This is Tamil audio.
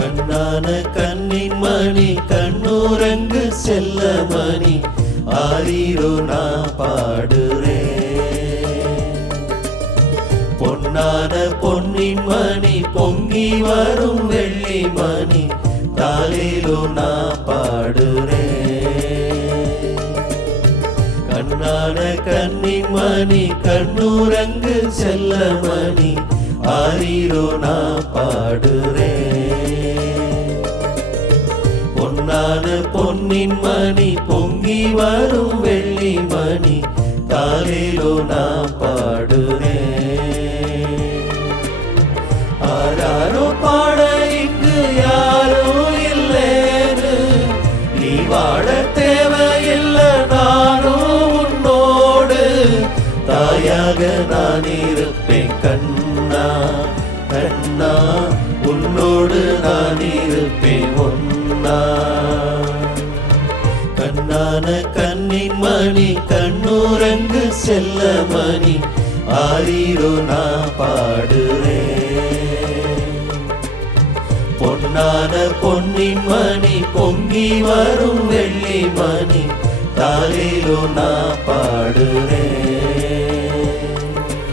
கண்ணான கண்ணின் மணி கண்ணுறங்கு செல்ல மணி ஆரீரோ நான் பாடுறேன். பொன்னான பொன்னின் மணி பொங்கி வரும் வெள்ளி மணி தாலேலோ நான் பாடுறேன். கண்ணான கண்ணின் மணி கண்ணுறங்கு செல்ல மணி ஆரீரோ நான் பாடுறேன். பொன்னான பொன்னின் மணி பொங்கி வரும் வெள்ளி மணி தாலேலோ நான் பாடுறேன். ஆராரோ பாட இங்கு யாரோ இல்லேன்னு நீ வாழ தேவையில்லை நானும் உன்னோடு தாயாக நான் இருப்பேன் கண்ணா கண்ணா உன்னோடு நான் இருப்பேன் ஒன்னா. கண்ணான கண்ணின் மணி கண்ணுறங்கு செல்ல மணி ஆரீரோ நான் பாடுறேன். பொன்னான பொன்னின் மணி பொங்கி வரும் வெள்ளி மணி தாலேலோ நான் பாடுறேன்.